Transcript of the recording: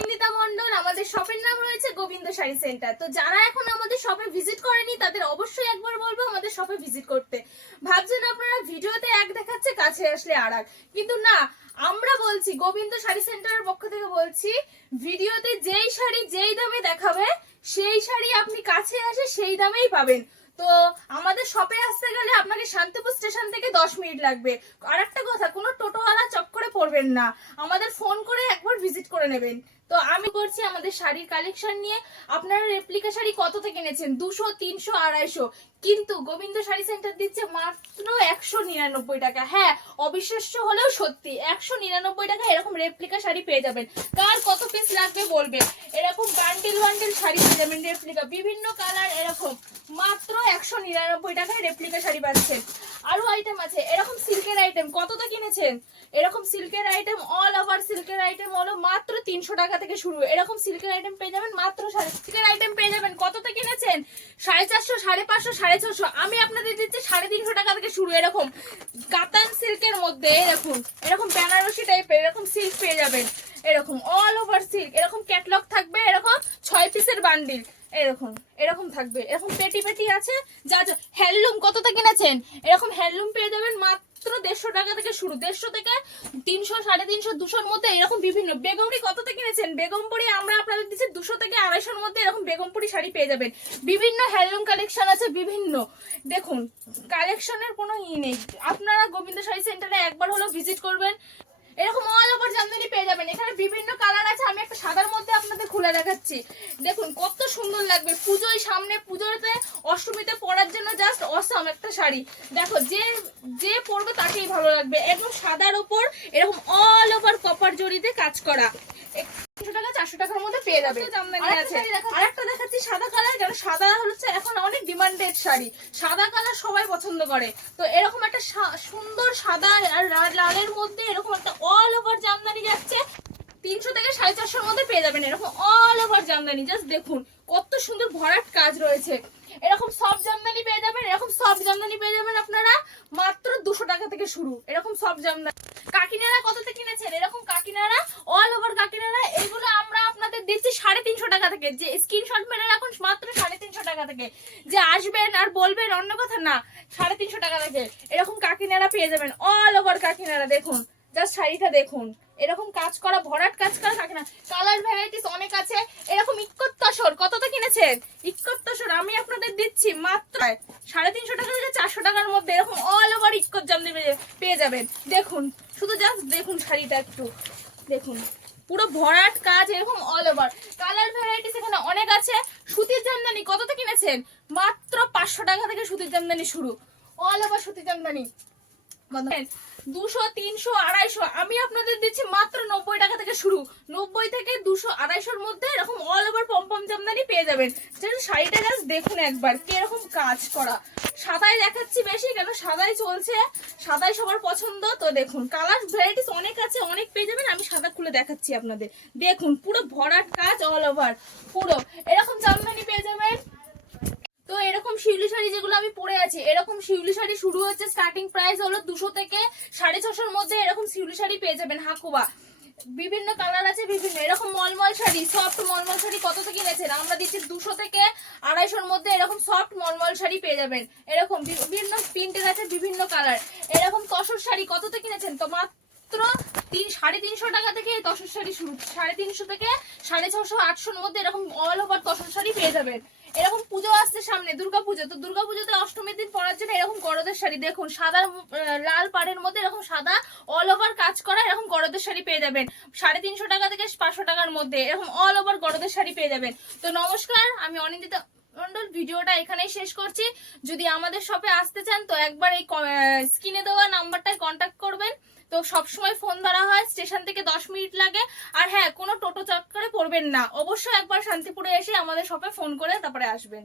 অনিন্দিতা মন্ডল আমাদের শপের নাম রয়েছে গোবিন্দ শাড়ি সেন্টার তো যারা এখন আমাদের শপে ভিজিট করেনি, তাদের অবশ্যই একবার বলব আমাদের শপে ভিজিট করতে। ভাবছেন আপনারা ভিডিওতে এক দেখাচ্ছে, কাছে আসলে আর কিন্তু না, আমরা বলছি, গোবিন্দ শাড়ি সেন্টারের পক্ষ থেকে বলছি, ভিডিওতে যেই শাড়ি যেই দামে দেখাবে, সেই শাড়ি আপনি কাছে আসে সেই দামেই পাবেন। তো আমাদের শপে আসতে গেলে আপনাকে শান্তিপুর স্টেশন থেকে দশ মিনিট লাগবে। আর একটা কথা, কোনো টোটোওয়ালা চক্করে পড়বেন না। আমাদের ফোন করে একবার ভিজিট করে নেবেন। তো আমি করছি আমাদের শাড়ির কালেকশন নিয়ে। আপনারা রেপ্লিকা শাড়ি কত থেকে কিনেছেন দুশো, তিনশো, আড়াইশো। কিন্তু গোবিন্দ শাড়ি সেন্টার দিচ্ছে মাত্র একশো নিরানব্বই টাকা। হ্যাঁ অবিশ্বাস্য হলেও সত্যি, একশো নিরানব্বই টাকা এরকম রেপ্লিকা শাড়ি পেয়ে যাবেন। কার কত পিস লাগবে বলবেন। এরকম বান্ডিল বান্ডিল শাড়ি পেয়ে যাবেন রেপ্লিকা বিভিন্ন কালার এরকম। মাত্র একশো নিরানব্বই টাকায় রেপ্লিকা শাড়ি পাচ্ছেন। আরও আইটেম আছে। এরকম সিল্কের আইটেম কতটা কিনেছেন এরকম সিল্কের আইটেম অল ওভার সিল্কের আইটেম হলো মাত্র তিনশো টাকা থেকে শুরু। এরকম সিল্কের আইটেম পেয়ে যাবেন মাত্র সাড়ে সিল্কের আইটেম পেয়ে যাবেন। কতটা কিনেছেন সাড়ে চারশো, সাড়ে পাঁচশো, সাড়ে ছশো। আমি আপনাদের দিচ্ছি সাড়ে তিনশো টাকা থেকে শুরু এরকম। কাতান সিল্কের মধ্যে এরকম এরকম বেনারসি টাইপের এরকম সিল্ক পেয়ে যাবেন। এরকম অল ওভার সিল্ক এরকম ক্যাটলগ থাকবে, এরকম ছয় পিসের বান্ডিল এরকম এরকম থাকবে। এরকম পেটি পেটি আছে। যা যা হ্যান্ডলুম কতটা কিনেছেন এরকম হ্যান্ডলুম পেয়ে যাবেন মাত্র দেড়শো টাকা থেকে শুরু। দেড়শো থেকে তিনশো, সাড়ে তিনশো, দুশোর মধ্যে এরকম বিভিন্ন। বেগমপুরি থেকে কিনেছেন বেগমপুরি আমরা আপনাদের দিচ্ছি দুশো থেকে আড়াইশোর মধ্যে এরকম বেগমপুরি শাড়ি পেয়ে যাবেন। বিভিন্ন হ্যান্ডলুম কালেকশন আছে, বিভিন্ন। দেখুন, কালেকশনের কোনো ই নেই। আপনারা গোবিন্দ শাড়ি সেন্টারে একবার হলো ভিজিট করবেন। এরকম অল ওভার জামদানি পেয়ে যাবেন এখানে বিভিন্ন কালার আছে আমি একটা সাদার মধ্যে আপনাদের খুলে দেখাচ্ছি। দেখুন কত সুন্দর লাগবে। পুজোয় সামনে পুজোতে অষ্টমীতে পরার জন্য জাস্ট অসম একটা শাড়ি। দেখো যে যে পরবে তাকেই ভালো লাগবে। একদম সাদার ওপর এরকম অল ওভার কপার জড়িতে কাজ করা। টাকা চারশো টাকার মধ্যে পেয়ে যাবে। আরেকটা দেখাচ্ছি সাদা কালার যেন সাদা হচ্ছে এখন অনেক ডিমান্ডেড শাড়ি। সাদা কালার সবাই পছন্দ করে। তো এরকম একটা সুন্দর সাদা আর লালের মধ্যে এরকম একটা অল ওভার জামদানি যাচ্ছে। তিনশো থেকে সাড়ে চারশোর মধ্যে পেয়ে যাবেন এরকম অল ওভার জামদানি। জাস্ট দেখুন, কত সুন্দর ভরাট কাজ রয়েছে। এরকম সব জামদানি পেয়ে যাবেন, এরকম সব জামদানি পেয়ে যাবেন আপনারা মাত্র দুশো টাকা থেকে শুরু। এরকম সব জামদানি। কাকিনারা কততে কিনেছেন? এরকম কাকিনারা অল ওভার কাকিনারা, এগুলো আমরা আপনাদের দিচ্ছি সাড়ে তিনশো টাকা থেকে। যে স্ক্রিনশট মেরে রাখুন, মাত্র সাড়ে তিনশো টাকা থেকে। যে আসবেন আর বলবেন অন্য কথা, না, সাড়ে তিনশো টাকা থেকে। এরকম কাকিনারা পেয়ে যাবেন অল ওভার কাকিনারা, দেখুন। জাস্ট শাড়িটা দেখুন। এরকম কাজ করা, ভরাট কাজ করা থাকে না। কালার ভ্যারাইটিস অনেক আছে। এরকম ইক্কত্তসর, কতটা কিনেছেন? ইক্কত্তসর, আমি আপনাদের দিচ্ছি মাত্র সাড়ে তিনশো টাকা থেকে চারশো টাকার মধ্যে। এরকম অল ওভার ইক্কত জামদানি পেয়ে- যাবেন। দেখুন, শুধু জাস্ট দেখুন শাড়িটা একটু। দেখুন, পুরো ভরাট কাজ এরকম অল ওভার কালার ভ্যারাইটিস এখানে অনেক আছে। সুতির জামদানি, কতটা কিনেছেন? মাত্র পাঁচশো টাকা থেকে সুতির জামদানি শুরু। অল ওভার সুতির জামদানি। দুশো, তিনশো, আড়াইশো, আমি আপনাদের দিচ্ছি মাত্র নব্বই টাকা থেকে শুরু। নব্বই থেকে দুশো, আড়াইশোর মধ্যে এরকম অল ওভার জামদানি পেয়ে যাবেন। শাড়িটা জাস্ট দেখুন একবার কাজ করা। দেখাচ্ছি বেশি কেন? সাদাই চলছে সবার পছন্দ, তো দেখুন কালার ভ্যারাইটিস অনেক আছে, অনেক পেয়ে যাবেন, আমি সাদা খুলে দেখাচ্ছি আপনাদের। দেখুন, পুরো ভরাট কাজ অল ওভার পুরো। এরকম জামদানি পেয়ে যাবেন তো এরকম শিউলি শাড়ি যেগুলো আমি পরে আছি, এরকম শিউলি শাড়ি শুরু হচ্ছে স্টার্টিং প্রাইস হলো দুশো থেকে সাড়ে ছশোর মধ্যে এরকম শিউলি শাড়ি পেয়ে যাবেন, হাকুবা। বিভিন্ন কালার আছে, বিভিন্ন। এরকম মলমল শাড়ি সফট মলমল শাড়ি কত থেকে কিনেছেন আমরা দিচ্ছি দুশো থেকে আড়াইশোর মধ্যে এরকম সফট মলমল শাড়ি পেয়ে যাবেন। এরকম বিভিন্ন প্রিন্টের আছে বিভিন্ন কালার এরকম তসর শাড়ি কত থেকে কিনেছেন? তো মাত্র তিন, সাড়ে তিনশো টাকা থেকে তসর শাড়ি শুরু। সাড়ে তিনশো থেকে সাড়ে ছশো আটশোর মধ্যে এরকম অল ওভার তসর শাড়ি পেয়ে যাবেন। এরকম পুজো আসছে সামনে, দুর্গা পুজো। তো দুর্গা পুজোতে অষ্টমীর দিন পরার জন্য এরকম গরদের শাড়ি দেখুন, সাদা লাল পাড়ের মধ্যে এরকম সাদা অল ওভার কাজ করা এরকম গরদের শাড়ি পেয়ে যাবেন। সাড়ে তিনশো টাকা থেকে পাঁচশো টাকার মধ্যে এরকম অল ওভার গরদের শাড়ি পেয়ে যাবেন। তো নমস্কার, আমি অনিন্দিতা মন্ডল ভিডিওটা এখানেই শেষ করছি। যদি আমাদের শপে আসতে চান তো একবার এই স্ক্রিনে দেওয়া নাম্বারটায় কন্ট্যাক্ট করবেন। তো সবসময় ফোন ধরা হয়, স্টেশন থেকে দশ মিনিট লাগে। আর হ্যাঁ কোনো টোটো চক্করে পড়বেন না। অবশ্যই একবার শান্তিপুরে এসে আমাদের শপে ফোন করে তারপরে আসবেন।